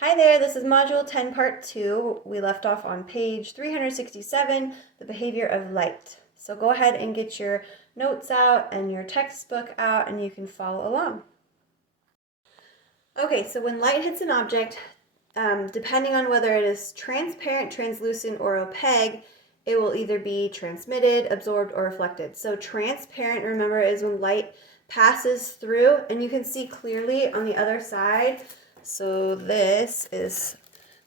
Hi there, this is Module 10, Part 2. We left off on page 367, the behavior of light. So go ahead and get your notes out and your textbook out and you can follow along. Okay, so when light hits an object, depending on whether it is transparent, translucent, or opaque, it will either be transmitted, absorbed, or reflected. So transparent, remember, is when light passes through and you can see clearly on the other side. So this is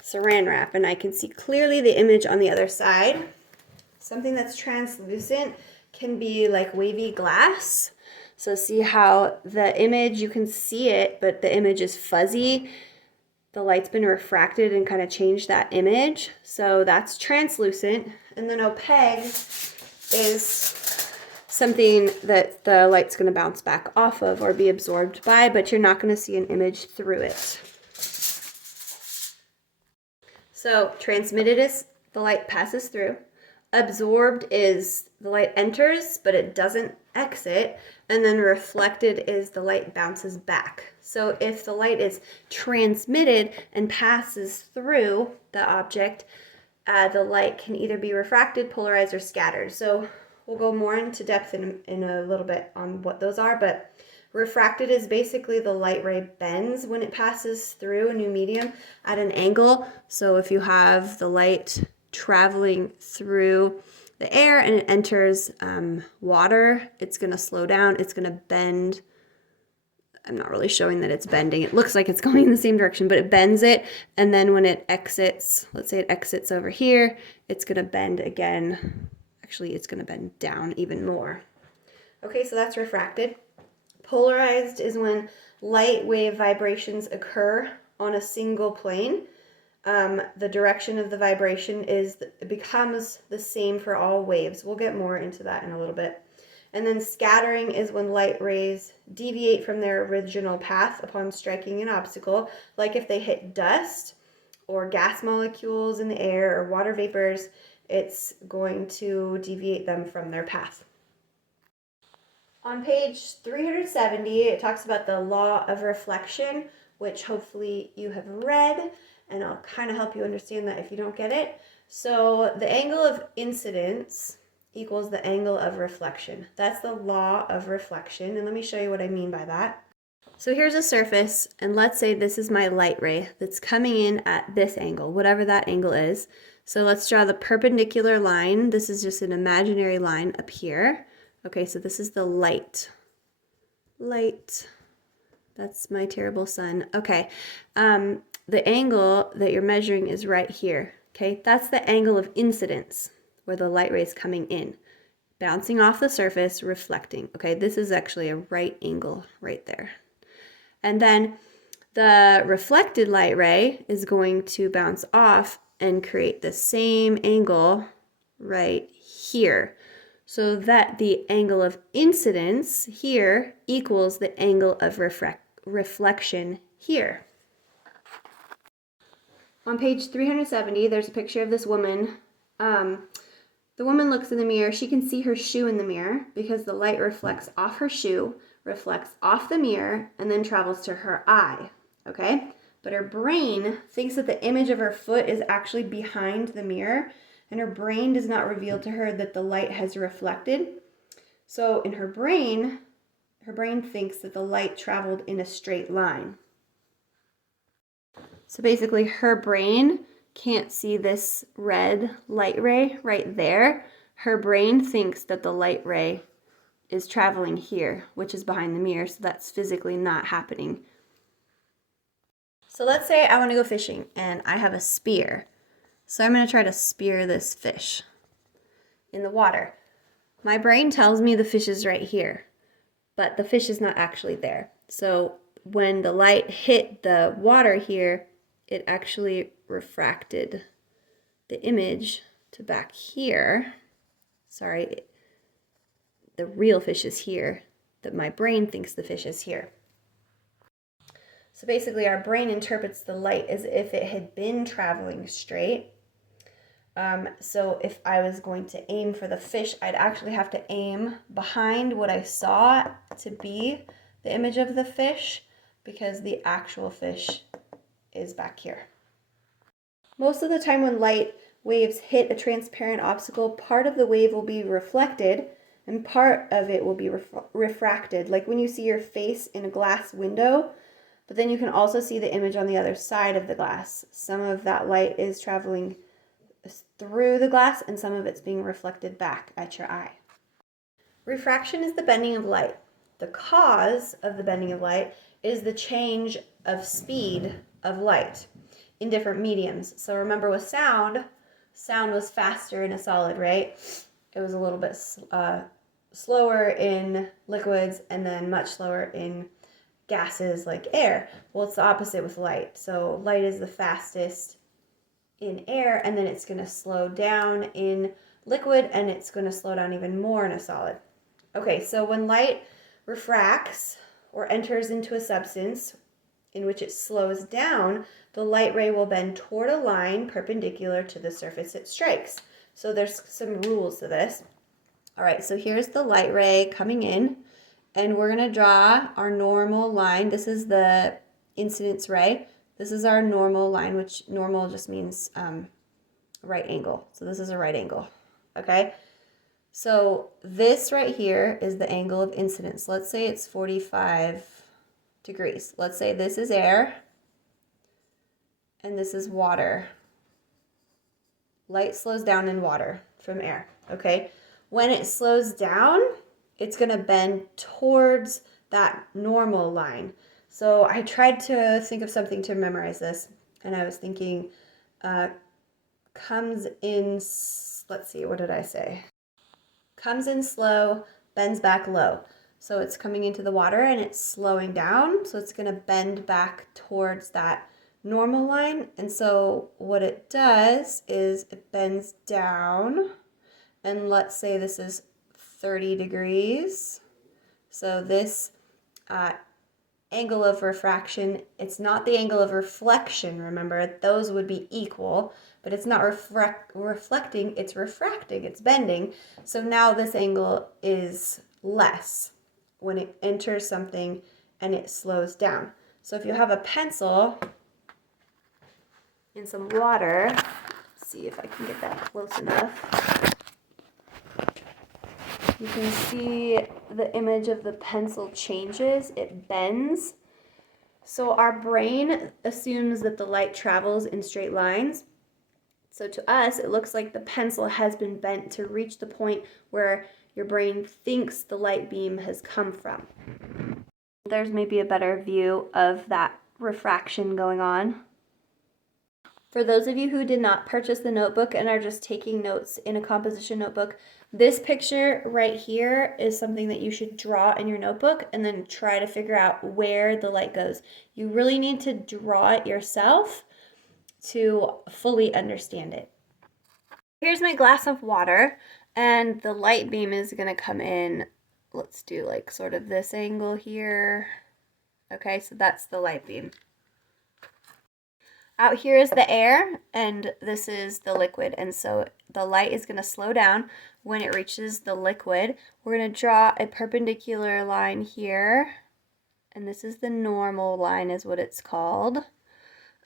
saran wrap and I can see clearly the image on the other side. Something that's translucent can be like wavy glass. So see how the image, you can see it, but the image is fuzzy. The light's been refracted and kind of changed that image. So that's translucent. And then opaque is something that the light's going to bounce back off of or be absorbed by, but you're not going to see an image through it. So transmitted is the light passes through. Absorbed is the light enters, but it doesn't exit. And then reflected is the light bounces back. So if the light is transmitted and passes through the object, the light can either be refracted, polarized, or scattered. So we'll go more into depth in a little bit on what those are, but refracted is basically the light ray bends when it passes through a new medium at an angle. So if you have the light traveling through the air and it enters water, it's going to slow down, it's going to bend. I'm not really showing that it's bending. It looks like it's going in the same direction, but it bends it. And then when it exits, let's say it exits over here, it's going to bend again. Actually, it's going to bend down even more. Okay, so that's refracted. Polarized is when light wave vibrations occur on a single plane. The direction of the vibration becomes the same for all waves. We'll get more into that in a little bit. And then scattering is when light rays deviate from their original path upon striking an obstacle, like if they hit dust or gas molecules in the air or water vapors, it's going to deviate them from their path. On page 370, it talks about the law of reflection, which hopefully you have read, and I'll kind of help you understand that if you don't get it. So the angle of incidence equals the angle of reflection. That's the law of reflection, and let me show you what I mean by that. So here's a surface, and let's say this is my light ray that's coming in at this angle, whatever that angle is. So let's draw the perpendicular line. This is just an imaginary line up here. Okay, so this is the light. That's my terrible sun. Okay, the angle that you're measuring is right here. Okay, that's the angle of incidence, where the light ray is coming in, bouncing off the surface, reflecting. Okay, this is actually a right angle right there. And then the reflected light ray is going to bounce off and create the same angle right here. So that the angle of incidence here equals the angle of reflection here. On page 370, there's a picture of this woman. The woman looks in the mirror. She can see her shoe in the mirror because the light reflects off her shoe, reflects off the mirror, and then travels to her eye, okay? But her brain thinks that the image of her foot is actually behind the mirror, and her brain does not reveal to her that the light has reflected. So in her brain thinks that the light traveled in a straight line. So basically her brain can't see this red light ray right there. Her brain thinks that the light ray is traveling here, which is behind the mirror, so that's physically not happening. So let's say I want to go fishing and I have a spear. So I'm going to try to spear this fish in the water. My brain tells me the fish is right here, but the fish is not actually there. So when the light hit the water here, it actually refracted the image to back here. Sorry, the real fish is here, that my brain thinks the fish is here. So basically our brain interprets the light as if it had been traveling straight. So if I was going to aim for the fish, I'd actually have to aim behind what I saw to be the image of the fish, because the actual fish is back here. Most of the time when light waves hit a transparent obstacle, part of the wave will be reflected and part of it will be refracted. Like when you see your face in a glass window, but then you can also see the image on the other side of the glass. Some of that light is traveling through the glass and some of it's being reflected back at your eye. Refraction is the bending of light. The cause of the bending of light is the change of speed of light in different mediums. So remember with sound was faster in a solid, right? It was a little bit slower in liquids and then much slower in gases like air. Well, it's the opposite with light. So light is the fastest in air, and then it's going to slow down in liquid, and it's going to slow down even more in a solid. Okay, so when light refracts or enters into a substance in which it slows down, the light ray will bend toward a line perpendicular to the surface it strikes. So there's some rules to this. All right, so here's the light ray coming in, and we're going to draw our normal line. This is the incidence ray. This is our normal line, which normal just means right angle. So this is a right angle, okay? So this right here is the angle of incidence. Let's say it's 45 degrees. Let's say this is air and this is water. Light slows down in water from air, okay? When it slows down, it's going to bend towards that normal line. So I tried to think of something to memorize this, and I was thinking comes in, let's see, what did I say? Comes in slow, bends back low. So it's coming into the water and it's slowing down, so it's going to bend back towards that normal line. And so what it does is it bends down, and let's say this is 30 degrees. So this angle of refraction, it's not the angle of reflection, remember, those would be equal, but it's not reflecting, it's refracting, it's bending. So now this angle is less when it enters something and it slows down. So if you have a pencil in some water, let's see if I can get that close enough. You can see the image of the pencil changes, it bends. So our brain assumes that the light travels in straight lines. So to us, it looks like the pencil has been bent to reach the point where your brain thinks the light beam has come from. There's maybe a better view of that refraction going on. For those of you who did not purchase the notebook and are just taking notes in a composition notebook, this picture right here is something that you should draw in your notebook and then try to figure out where the light goes. You really need to draw it yourself to fully understand it. Here's my glass of water, and the light beam is going to come in. Let's do like sort of this angle here. Okay, so that's the light beam. Out here is the air, and this is the liquid, and so the light is going to slow down when it reaches the liquid. We're going to draw a perpendicular line here, and this is the normal line is what it's called.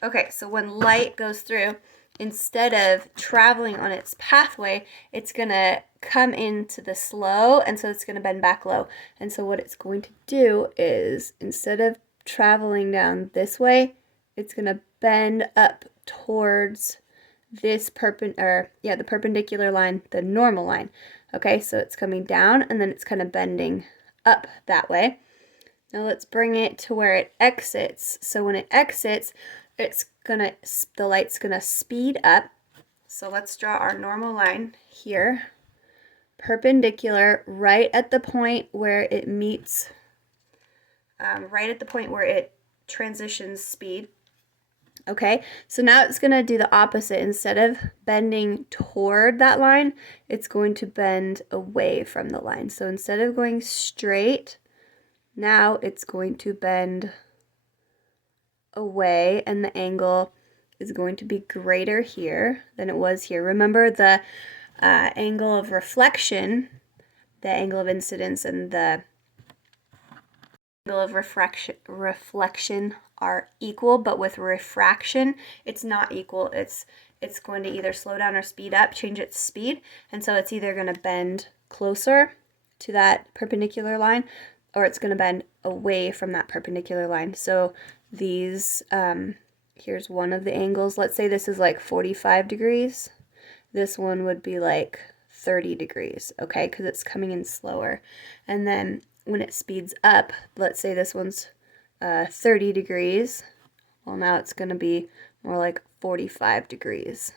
Okay, so when light goes through, instead of traveling on its pathway, it's going to come into the slow, and so it's going to bend back low. And so what it's going to do is, instead of traveling down this way, it's going to bend up towards this the perpendicular line, the normal line. Okay, so it's coming down and then it's kind of bending up that way. Now let's bring it to where it exits. So when it exits, the light's gonna speed up. So let's draw our normal line here, perpendicular, right at the point where it meets, right at the point where it transitions speed. Okay, so now it's going to do the opposite. Instead of bending toward that line, it's going to bend away from the line. So instead of going straight, now it's going to bend away, and the angle is going to be greater here than it was here. Remember the angle of reflection, the angle of incidence, and the angle of reflection are equal, but with refraction, it's not equal. It's going to either slow down or speed up, change its speed, and so it's either going to bend closer to that perpendicular line, or it's going to bend away from that perpendicular line. So these, here's one of the angles. Let's say this is like 45 degrees. This one would be like 30 degrees, okay, because it's coming in slower. And then when it speeds up, let's say this one's 30 degrees. Well, now it's going to be more like 45 degrees.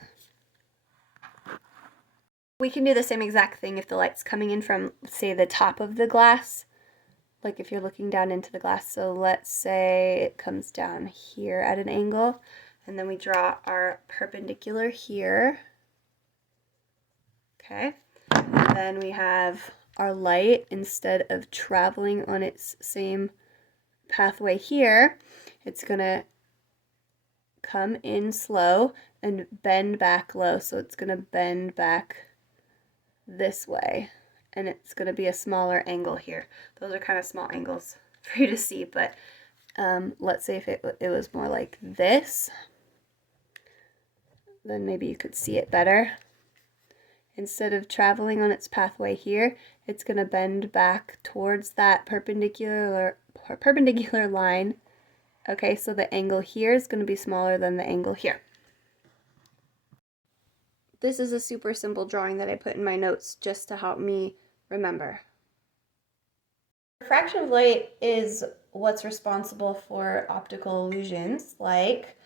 We can do the same exact thing if the light's coming in from, say, the top of the glass, like if you're looking down into the glass. So let's say it comes down here at an angle, and then we draw our perpendicular here. Okay, and then we have our light, instead of traveling on its same pathway here, it's gonna come in slow and bend back low. So it's gonna bend back this way, and it's gonna be a smaller angle here. Those are kind of small angles for you to see, but let's say if it was more like this, then maybe you could see it better. Instead of traveling on its pathway here, it's going to bend back towards that perpendicular line. Okay, so the angle here is going to be smaller than the angle here. This is a super simple drawing that I put in my notes just to help me remember. Refraction of light is what's responsible for optical illusions, like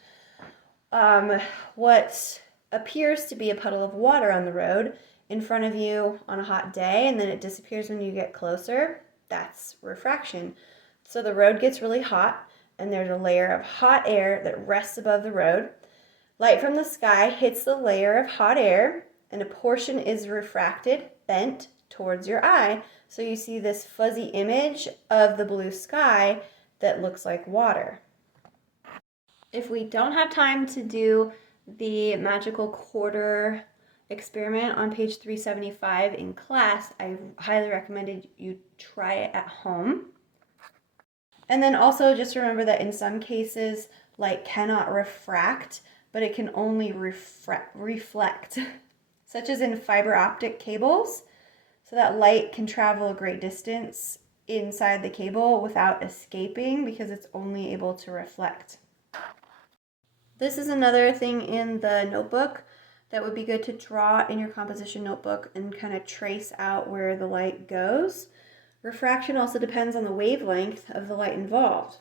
what appears to be a puddle of water on the road in front of you on a hot day, and then it disappears when you get closer. That's refraction. So the road gets really hot, and there's a layer of hot air that rests above the road. Light from the sky hits the layer of hot air, and a portion is refracted, bent towards your eye. So you see this fuzzy image of the blue sky that looks like water. If we don't have time to do the magical quarter experiment on page 375 in class, I highly recommend you try it at home. And then also just remember that in some cases, light cannot refract, but it can only reflect, such as in fiber optic cables, so that light can travel a great distance inside the cable without escaping because it's only able to reflect. This is another thing in the notebook that would be good to draw in your composition notebook and kind of trace out where the light goes. Refraction also depends on the wavelength of the light involved.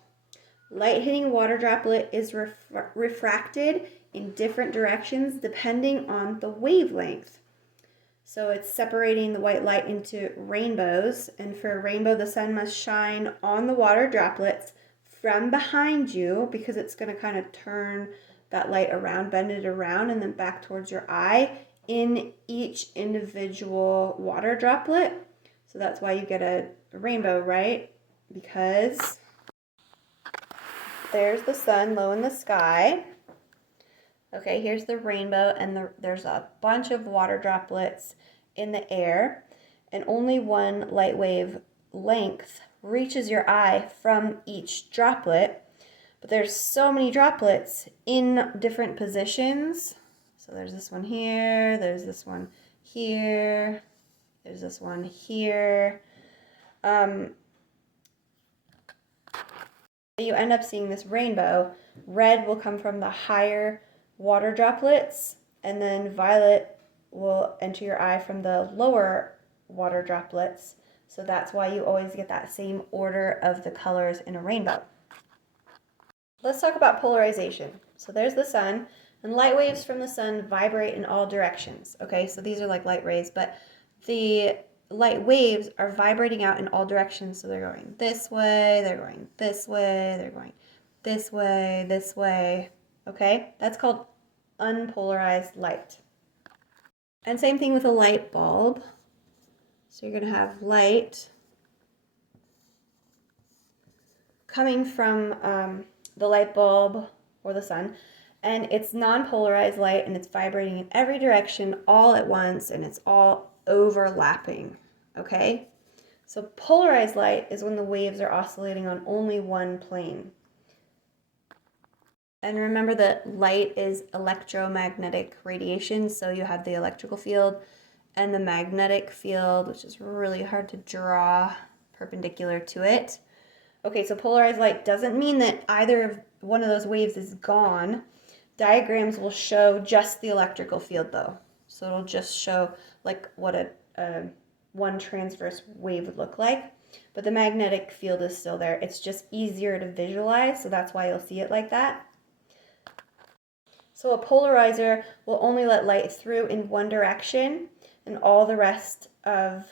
Light hitting a water droplet is refracted in different directions depending on the wavelength. So it's separating the white light into rainbows, and for a rainbow, the sun must shine on the water droplets from behind you because it's going to kind of turn that light around, bend it around, and then back towards your eye in each individual water droplet. So that's why you get a rainbow, right? Because there's the sun low in the sky. Okay, here's the rainbow, and there's a bunch of water droplets in the air, and only one light wave length reaches your eye from each droplet. But there's so many droplets in different positions. So there's this one here, there's this one here, there's this one here. You end up seeing this rainbow. Red will come from the higher water droplets, and then violet will enter your eye from the lower water droplets. So that's why you always get that same order of the colors in a rainbow. Let's talk about polarization. So there's the sun, and light waves from the sun vibrate in all directions. Okay, so these are like light rays, but the light waves are vibrating out in all directions. So they're going this way, they're going this way, they're going this way, this way. Okay, that's called unpolarized light. And same thing with a light bulb. So you're going to have light coming from the light bulb or the sun, and it's non-polarized light, and it's vibrating in every direction all at once, and it's all overlapping. Okay, so polarized light is when the waves are oscillating on only one plane. And remember that light is electromagnetic radiation, so you have the electrical field and the magnetic field, which is really hard to draw perpendicular to it. Okay, so polarized light doesn't mean that either of one of those waves is gone. Diagrams will show just the electrical field though. So it'll just show like what a one transverse wave would look like. But the magnetic field is still there. It's just easier to visualize, so that's why you'll see it like that. So a polarizer will only let light through in one direction, and all the rest of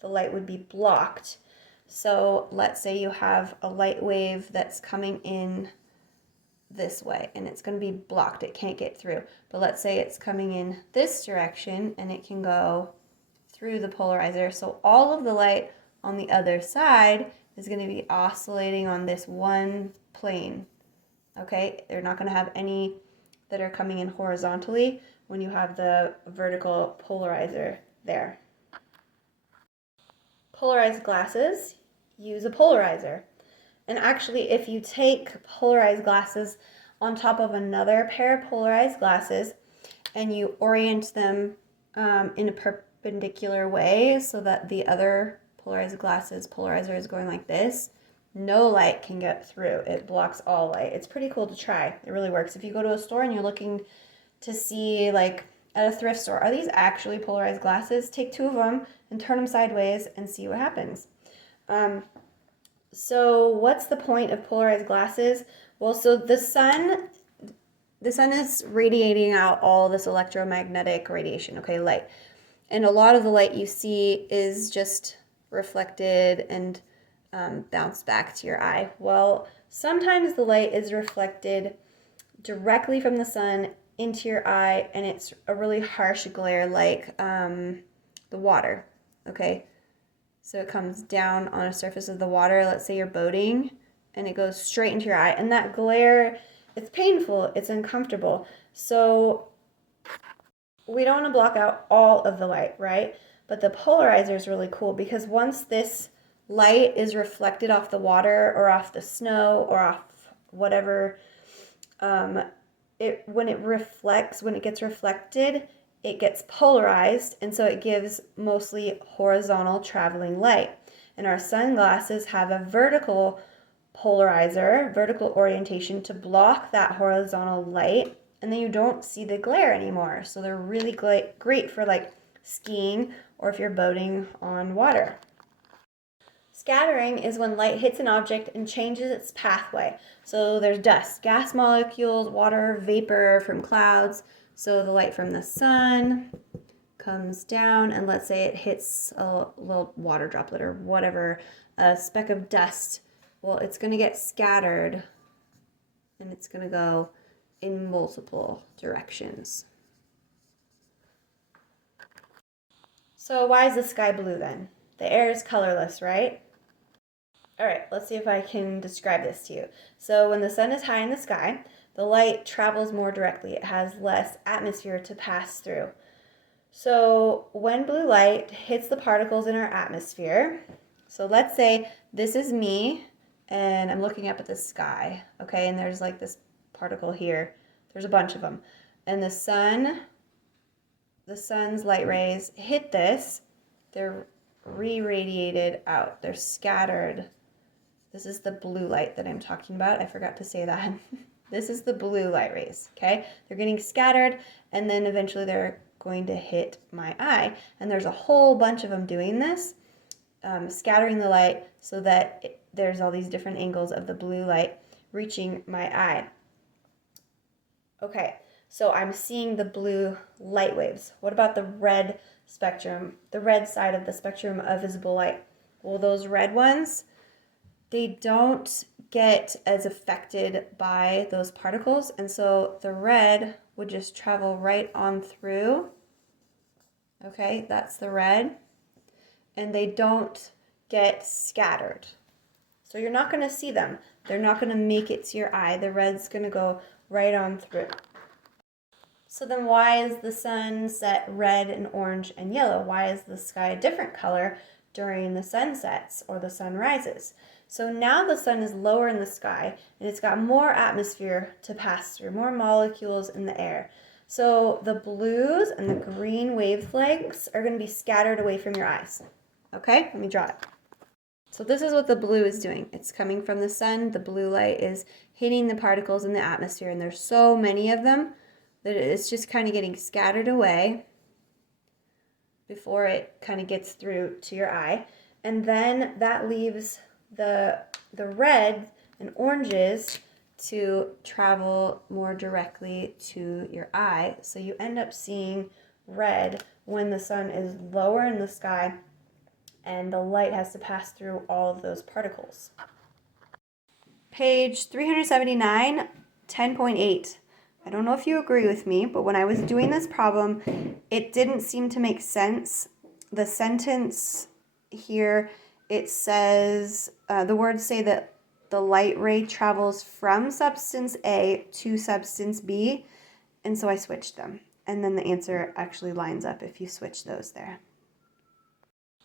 the light would be blocked. So let's say you have a light wave that's coming in this way, and it's going to be blocked. It can't get through. But let's say it's coming in this direction, and it can go through the polarizer. So all of the light on the other side is going to be oscillating on this one plane. Okay, they're not going to have any that are coming in horizontally when you have the vertical polarizer there. Polarized glasses use a polarizer. And actually, if you take polarized glasses on top of another pair of polarized glasses and you orient them in a perpendicular way so that the other polarized glasses polarizer is going like this, no light can get through. It blocks all light. It's pretty cool to try. It really works. If you go to a store and you're looking to see, like at a thrift store, are these actually polarized glasses? Take two of them and turn them sideways and see what happens. So what's the point of polarized glasses? Well, so the sun is radiating out all this electromagnetic radiation, okay, light. And a lot of the light you see is just reflected and bounced back to your eye. Well, sometimes the light is reflected directly from the sun into your eye, and it's a really harsh glare like the water, okay? So it comes down on a surface of the water, let's say you're boating, and it goes straight into your eye. And that glare, it's painful, it's uncomfortable. So we don't want to block out all of the light, right? But the polarizer is really cool because once this light is reflected off the water or off the snow or off whatever, when it gets reflected, it gets polarized, and so it gives mostly horizontal traveling light. And our sunglasses have a vertical polarizer, vertical orientation to block that horizontal light, and then you don't see the glare anymore. So they're really great for like skiing or if you're boating on water. Scattering is when light hits an object and changes its pathway. So there's dust, gas molecules, water, vapor from clouds. So the light from the sun comes down, and let's say it hits a little water droplet or whatever, a speck of dust. Well, it's going to get scattered, and it's going to go in multiple directions. So why is the sky blue then? The air is colorless, right? All right, let's see if I can describe this to you. So when the sun is high in the sky, the light travels more directly. It has less atmosphere to pass through. So when blue light hits the particles in our atmosphere, so let's say this is me and I'm looking up at the sky, okay, and there's like this particle here. There's a bunch of them. And the sun's light rays hit this. They're re-radiated out. They're scattered. This is the blue light that I'm talking about. I forgot to say that. This is the blue light rays, okay? They're getting scattered, and then eventually they're going to hit my eye. And there's a whole bunch of them doing this, scattering the light so that there's all these different angles of the blue light reaching my eye. Okay, so I'm seeing the blue light waves. What about the red spectrum, the red side of the spectrum of visible light? Well, those red ones, they don't get as affected by those particles, and so the red would just travel right on through. Okay, that's the red, and they don't get scattered. So you're not going to see them. They're not going to make it to your eye. The red's going to go right on through. So then why is the sun set red and orange and yellow? Why is the sky a different color during the sunsets or the sunrises? So now the sun is lower in the sky and it's got more atmosphere to pass through, more molecules in the air. So the blues and the green wavelengths are going to be scattered away from your eyes. Okay, let me draw it. So this is what the blue is doing. It's coming from the sun. The blue light is hitting the particles in the atmosphere, and there's so many of them that it's just kind of getting scattered away before it kind of gets through to your eye. And then that leaves the red and oranges to travel more directly to your eye. So you end up seeing red when the sun is lower in the sky and the light has to pass through all of those particles. Page 379, 10.8. I don't know if you agree with me, but when I was doing this problem, it didn't seem to make sense. The sentence here, it says, the words say that the light ray travels from substance A to substance B, and so I switched them. And then the answer actually lines up if you switch those there.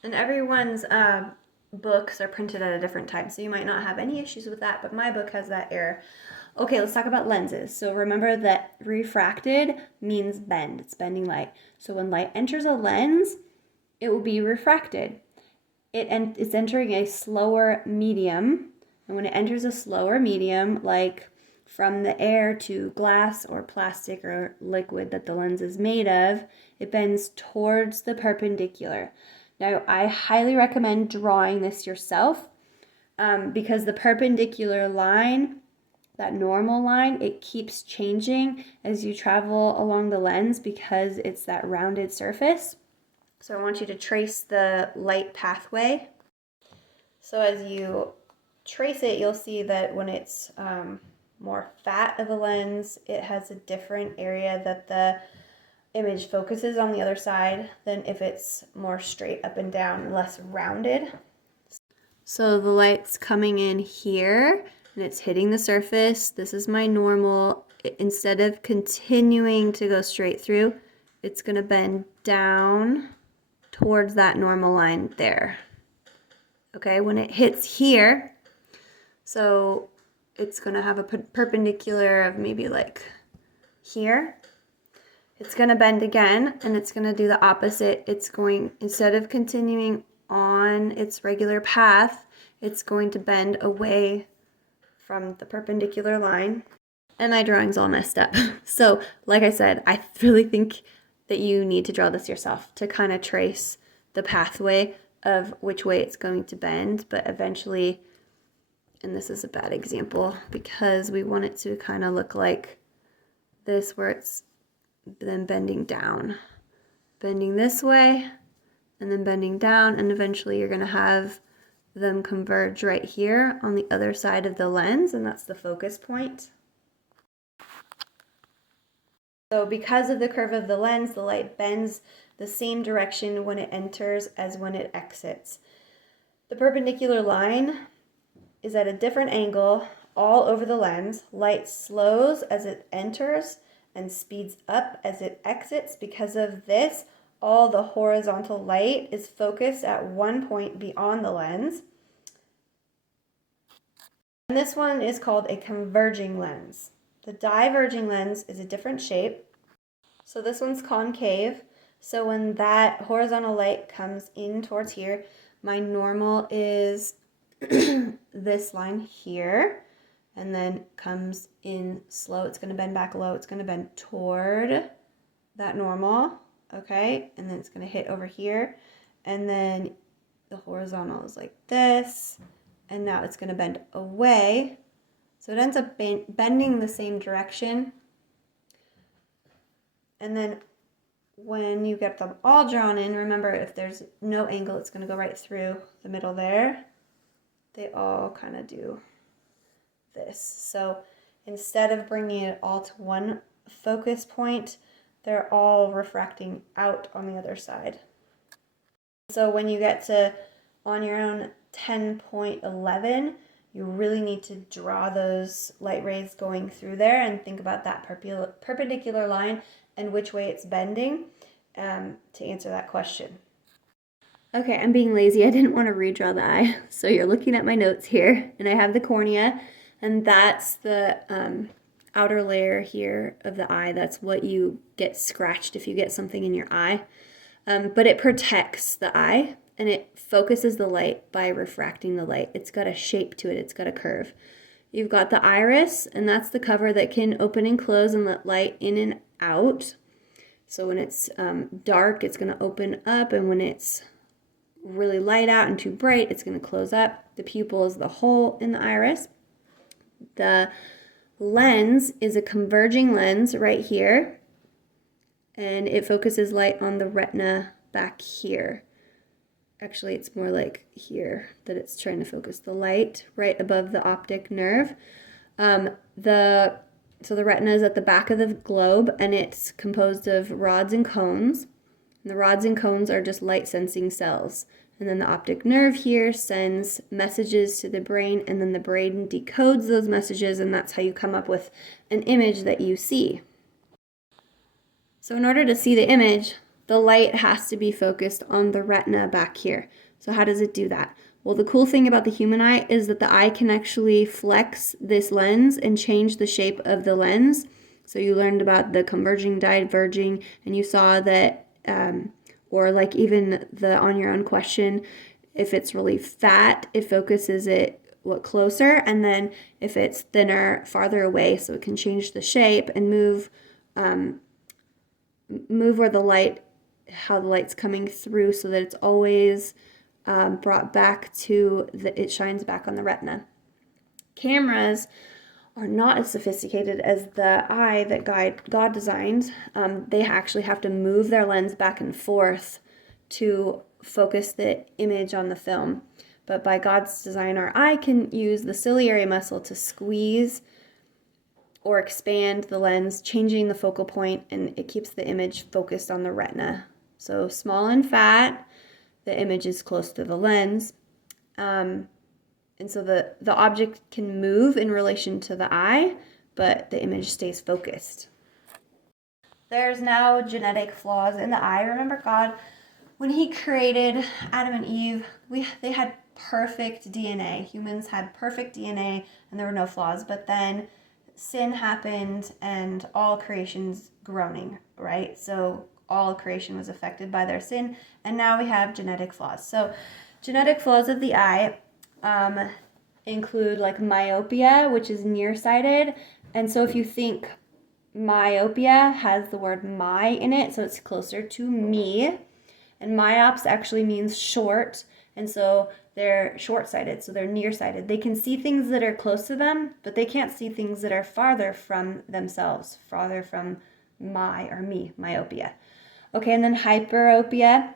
And everyone's books are printed at a different time, so you might not have any issues with that, but my book has that error. Okay, let's talk about lenses. So remember that refracted means bend. It's bending light. So when light enters a lens, it will be refracted. It's entering a slower medium, and when it enters a slower medium, like from the air to glass or plastic or liquid that the lens is made of, it bends towards the perpendicular. Now, I highly recommend drawing this yourself because the perpendicular line, that normal line, it keeps changing as you travel along the lens because it's that rounded surface. So I want you to trace the light pathway. So as you trace it, you'll see that when it's more fat of a lens, it has a different area that the image focuses on the other side than if it's more straight up and down, less rounded. So the light's coming in here and it's hitting the surface. This is my normal. Instead of continuing to go straight through, it's going to bend down towards that normal line there. Okay, when it hits here, so it's going to have a perpendicular of maybe like here. It's going to bend again, and it's going to do the opposite. It's going, instead of continuing on its regular path, it's going to bend away from the perpendicular line. And my drawing's all messed up. So, like I said, I really think that you need to draw this yourself to kind of trace the pathway of which way it's going to bend. But eventually, and this is a bad example because we want it to kind of look like this, where it's then bending down, bending this way, and then bending down, and eventually you're going to have them converge right here on the other side of the lens, and that's the focus point. So because of the curve of the lens, the light bends the same direction when it enters as when it exits. The perpendicular line is at a different angle all over the lens. Light slows as it enters and speeds up as it exits. Because of this, all the horizontal light is focused at one point beyond the lens. And this one is called a converging lens. The diverging lens is a different shape. So this one's concave. So when that horizontal light comes in towards here, my normal is this line here, and then comes in slow. It's going to bend back low. It's going to bend toward that normal, okay? And then it's going to hit over here, and then the horizontal is like this, and now it's going to bend away. So it ends up bending the same direction. And then when you get them all drawn in, remember, if there's no angle, it's going to go right through the middle there. They all kind of do this. So instead of bringing it all to one focus point, they're all refracting out on the other side. So when you get to on your own 10.11, you really need to draw those light rays going through there and think about that perpendicular line and which way it's bending to answer that question. Okay, I'm being lazy. I didn't want to redraw the eye. So you're looking at my notes here, and I have the cornea, and that's the outer layer here of the eye. That's what you get scratched if you get something in your eye. But it protects the eye, and it focuses the light by refracting the light. It's got a shape to it. It's got a curve. You've got the iris, and that's the cover that can open and close and let light in and out. So when it's dark, it's going to open up, and when it's really light out and too bright, it's going to close up. The pupil is the hole in the iris. The lens is a converging lens right here, and it focuses light on the retina back here. Actually, it's more like here that it's trying to focus the light right above the optic nerve. So the retina is at the back of the globe, and it's composed of rods and cones. And the rods and cones are just light sensing cells. And then the optic nerve here sends messages to the brain, and then the brain decodes those messages, and that's how you come up with an image that you see. So in order to see the image, the light has to be focused on the retina back here. So how does it do that? Well, the cool thing about the human eye is that the eye can actually flex this lens and change the shape of the lens. So you learned about the converging, diverging, and you saw that, or like even the on your own question, if it's really fat, it focuses it closer, and then if it's thinner, farther away, so it can change the shape and move where the light, how the light's coming through, so that it's always brought back to it shines back on the retina. Cameras are not as sophisticated as the eye that God designed. They actually have to move their lens back and forth to focus the image on the film. But by God's design, our eye can use the ciliary muscle to squeeze or expand the lens, changing the focal point, and it keeps the image focused on the retina. So small and fat, the image is close to the lens. And so the object can move in relation to the eye, but the image stays focused. There's now genetic flaws in the eye. Remember, God, when he created Adam and Eve, they had perfect DNA. Humans had perfect DNA, and there were no flaws. But then sin happened, and all creation's groaning, right? So all creation was affected by their sin, and now we have genetic flaws. So genetic flaws of the eye include like myopia, which is nearsighted. And so if you think myopia has the word my in it, so it's closer to me. And myops actually means short, and so they're short-sighted, so they're nearsighted. They can see things that are close to them, but they can't see things that are farther from themselves, farther from my or me, myopia. Okay, and then hyperopia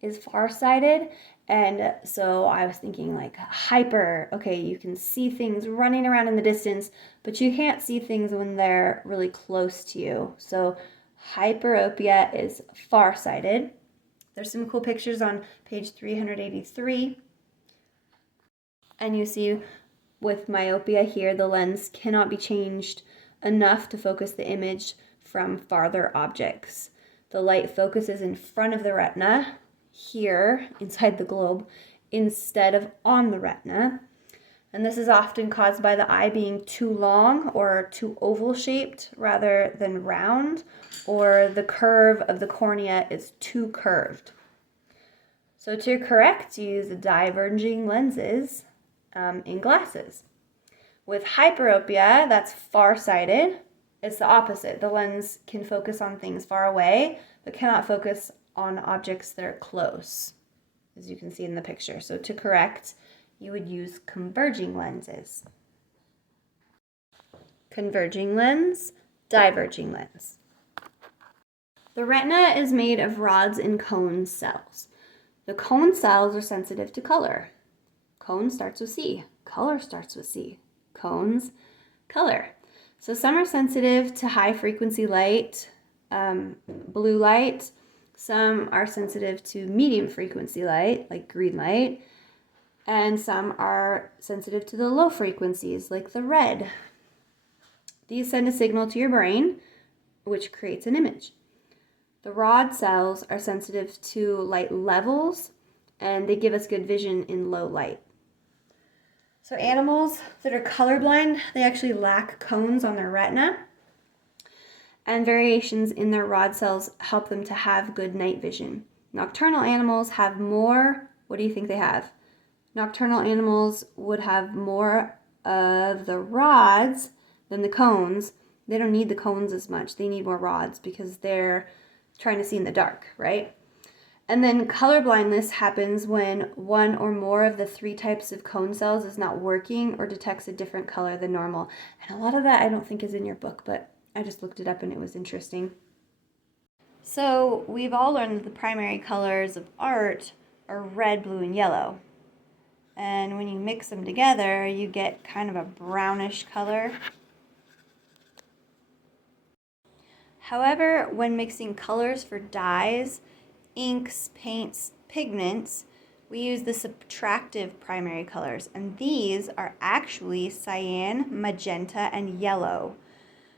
is farsighted, and so I was thinking like hyper, okay, you can see things running around in the distance, but you can't see things when they're really close to you. So hyperopia is farsighted. There's some cool pictures on page 383. And you see with myopia here, the lens cannot be changed enough to focus the image from farther objects. The light focuses in front of the retina, here inside the globe, instead of on the retina. And this is often caused by the eye being too long or too oval shaped rather than round, or the curve of the cornea is too curved. So to correct, you use the diverging lenses in glasses. With hyperopia, that's farsighted. It's the opposite. The lens can focus on things far away, but cannot focus on objects that are close, as you can see in the picture. So to correct, you would use converging lenses. Converging lens, diverging lens. The retina is made of rods and cone cells. The cone cells are sensitive to color. Cone starts with C. Color starts with C. Cones, color. So some are sensitive to high frequency light, blue light. Some are sensitive to medium frequency light, like green light. And some are sensitive to the low frequencies, like the red. These send a signal to your brain, which creates an image. The rod cells are sensitive to light levels, and they give us good vision in low light. So animals that are colorblind, they actually lack cones on their retina, and variations in their rod cells help them to have good night vision. Nocturnal animals have more, what do you think they have? Nocturnal animals would have more of the rods than the cones. They don't need the cones as much. They need more rods because they're trying to see in the dark, right? And then color blindness happens when one or more of the 3 types of cone cells is not working or detects a different color than normal. And a lot of that I don't think is in your book, but I just looked it up and it was interesting. So we've all learned that the primary colors of art are red, blue, and yellow. And when you mix them together, you get kind of a brownish color. However, when mixing colors for dyes, inks, paints, pigments, we use the subtractive primary colors, and these are actually cyan, magenta, and yellow.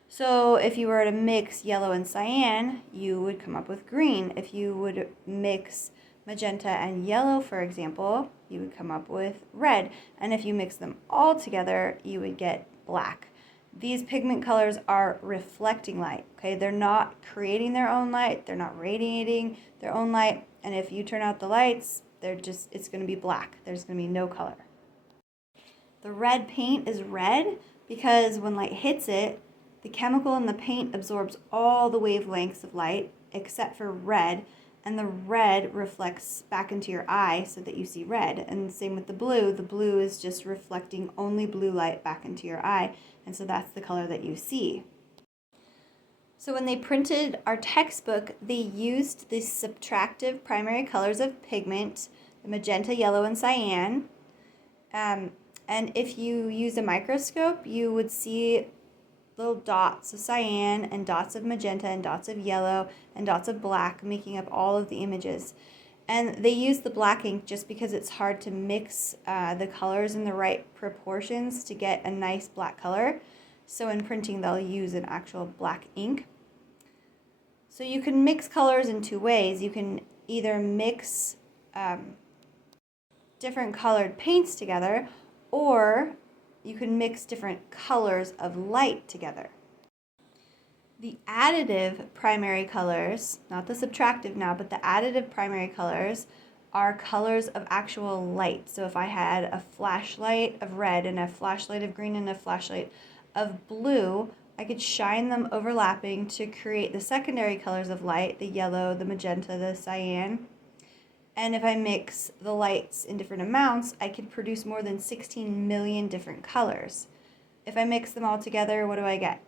So if you were to mix yellow and cyan, you would come up with green. If you would mix magenta and yellow, for example, you would come up with red. And if you mix them all together, you would get black. These pigment colors are reflecting light, okay? They're not creating their own light. They're not radiating their own light. And if you turn out the lights, it's going to be black. There's going to be no color. The red paint is red because when light hits it, the chemical in the paint absorbs all the wavelengths of light except for red, and the red reflects back into your eye so that you see red. And same with the blue. The blue is just reflecting only blue light back into your eye, and so that's the color that you see. So when they printed our textbook, they used the subtractive primary colors of pigment, the magenta, yellow, and cyan. And if you use a microscope, you would see little dots of cyan and dots of magenta and dots of yellow and dots of black making up all of the images. And they use the black ink just because it's hard to mix the colors in the right proportions to get a nice black color. So in printing, they'll use an actual black ink. So you can mix colors in 2 ways. You can either mix different colored paints together, or you can mix different colors of light together. The additive primary colors, not the subtractive now, but the additive primary colors are colors of actual light. So if I had a flashlight of red and a flashlight of green and a flashlight of blue, I could shine them overlapping to create the secondary colors of light, the yellow, the magenta, the cyan. And if I mix the lights in different amounts, I could produce more than 16 million different colors. If I mix them all together, what do I get?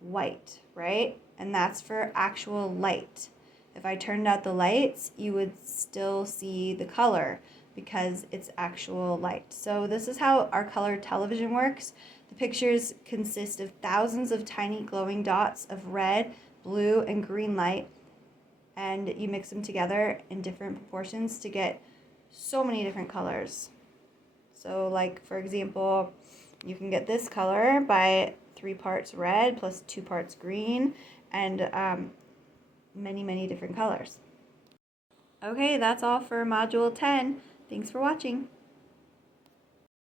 White, right? And that's for actual light. If I turned out the lights, you would still see the color because it's actual light. So this is how our color television works. The pictures consist of thousands of tiny glowing dots of red, blue, and green light, and you mix them together in different proportions to get so many different colors. So like, for example, you can get this color by 3 parts red plus 2 parts green, and many, many different colors. Okay, that's all for Module 10. Thanks for watching.